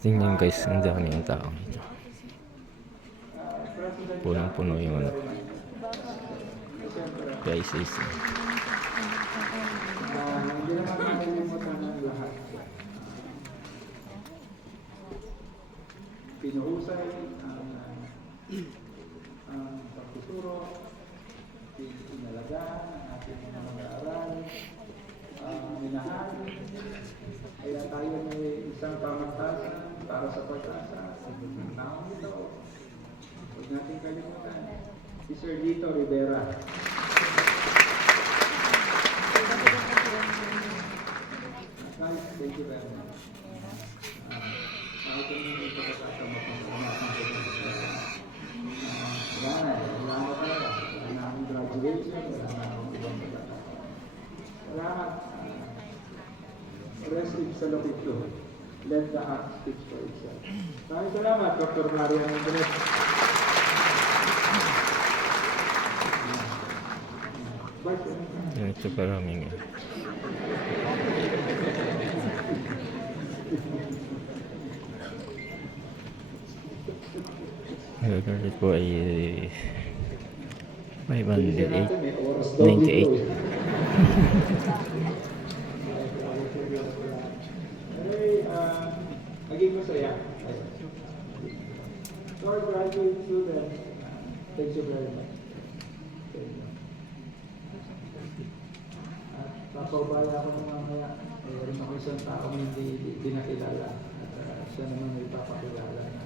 Tingnan guys, ang daming tao dito. Punong-puno yung ano. Guys, is Hindi naman nakalimutan ng lahat. Pinuhusay ang pagtuturo, pinalagaan ang ating mga mag-aaral, minahal. Kaya tayo may isang pamantasan para sa pag-asa ng taong ito. Huwag natin kalimutan. Si Sir Lito Rivera. Guys, thank you very much. Ako yung ipagkakasama ko sa mga wala na talaga. Wala na akong graduation, wala na akong ibang pagkakasama. Salamat. Rest in salokito. Let the act speak for itself. Maraming salamat, Dr. Marian Andres. ito paraming Nagagamit po ay 598. Naging masaya. For graduate students, thank you very much. At papaubaya ako ng mamaya, mayroon ako isang taong hindi nakilala. At siya naman may papakilala na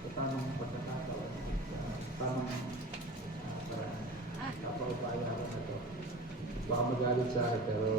sa tamang pagkakataon, sa tamang paraan. Papaubaya ako na to. Baka magalit sa akin, pero